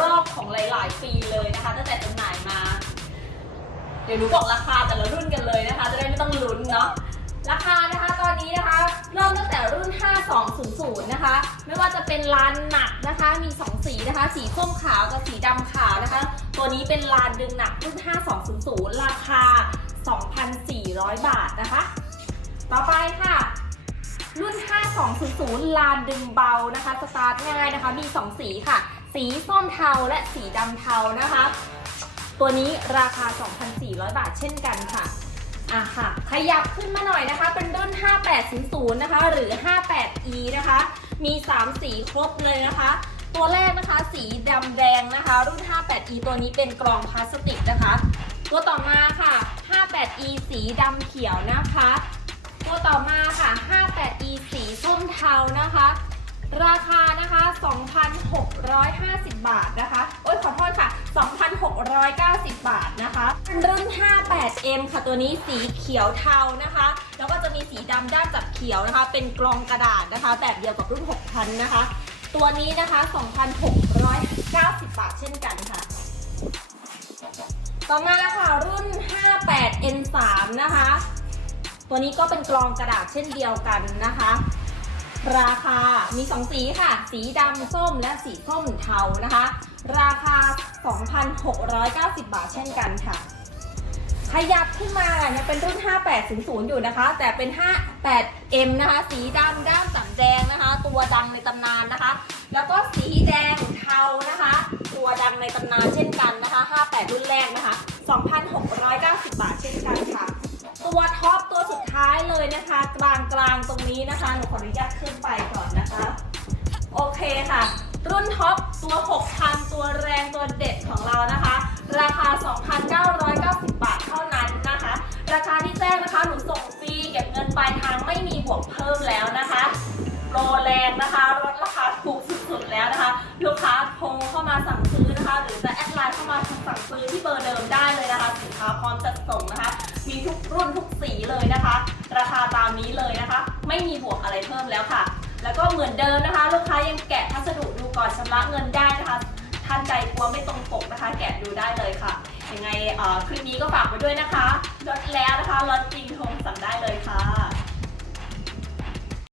รอบของหลาย ๆ ปีเลยนะคะตั้งแต่จำหน่ายมา เดี๋ยวหนูบอกราคาแต่ละรุ่นกันเลยนะคะ จะได้ไม่ต้องลุ้นเนาะราคานะคะตอนนี้นะคะเริ่มตั้งแต่รุ่น 5200 นะคะ ไม่ว่าจะเป็นลานหนักนะคะมี 2 สีนะคะ สีส้มขาวกับสีดำขาวนะคะ ตัวนี้เป็นลานดึงหนักรุ่น 5200 ราคา 2,400 บาทนะคะ ต่อไปค่ะ รุ่น 5200 ลานดึงเบานะคะ สตาร์ทง่ายนะคะ มี 2 สีค่ะ สีส้มเทาและสีดำเทานะคะ ตัวนี้ราคา 2,400 บาทเช่นกันค่ะอะค่ะ ขยับขึ้นมาหน่อยนะคะ เป็นรุ่น 5800 นะคะ หรือ 58e นะคะ มี 3 สีครบเลยนะคะ ตัวแรกนะคะ สีดำแดงนะคะ รุ่น 58e ตัวนี้เป็นกล่องพลาสติกนะคะ ตัวต่อมาค่ะ 58e สีดำเขียวนะคะ ตัวต่อมาค่ะ 58e สีส้มเทานะคะ ราคา 2,650 บาทนะคะ โอ้ยขอโทษค่ะ 2,690 บาทนะคะเป็นรุ่น 58M ค่ะตัวนี้สีเขียวเทานะคะ แล้วก็จะมีสีดำด้านจับเขียวนะคะ เป็นกรองกระดาษนะคะ แบบเดียวกับรุ่น 6,000 นะคะ ตัวนี้นะคะ 2,690 บาทเช่นกันค่ะ ต่อมาค่ะรุ่น 58N3 นะคะ ตัวนี้ก็เป็นกรองกระดาษเช่นเดียวกันนะคะ ราคา มี 2 สีค่ะ สีดำส้มและสีส้มเทานะคะ ราคา 2,690 บาทเช่นกันค่ะ ขยับขึ้นมายังเป็นรุ่น 5800 อยู่นะคะ แต่เป็น 58M นะคะ สีดำด้ามสังแดงนะคะ ตัวดังในตำนานนะคะ แล้วก็ นี้นะคะหนูขออนุญาตขึ้นไปก่อนนะคะ โอเคค่ะ รุ่นท็อปตัว 6,000 ตัวแรงตัวเด็ดของเรานะคะ ราคา 2,990 บาทเท่านั้นนะคะ ราคาที่แจ้งนะคะหนูส่งฟรีเก็บเงินปลายทางไม่มีบวกเพิ่มแล้วนะคะโปรแรงนะคะลดราคาถูกสุดๆแล้วนะคะลูกค้าโทรเข้ามาสั่งซื้อนะคะ หรือจะแอดไลน์เข้ามาสั่งซื้อที่เบอร์เดิมได้เลยนะคะ สินค้าพร้อมจัดส่งนะคะ มีทุกรุ่นทุกสีเลยนะคะ ราคาตามนี้เลยนะคะ ไม่มีบวกอะไรเพิ่มแล้วค่ะ แล้วก็เหมือนเดิมนะคะ ลูกค้ายังแกะพัสดุดูก่อนชำระเงินได้นะคะท่านใจกลัวไม่ตรงปกนะคะ แกะดูได้เลยค่ะยังไงคลิปนี้ก็ฝากไว้ด้วยนะคะ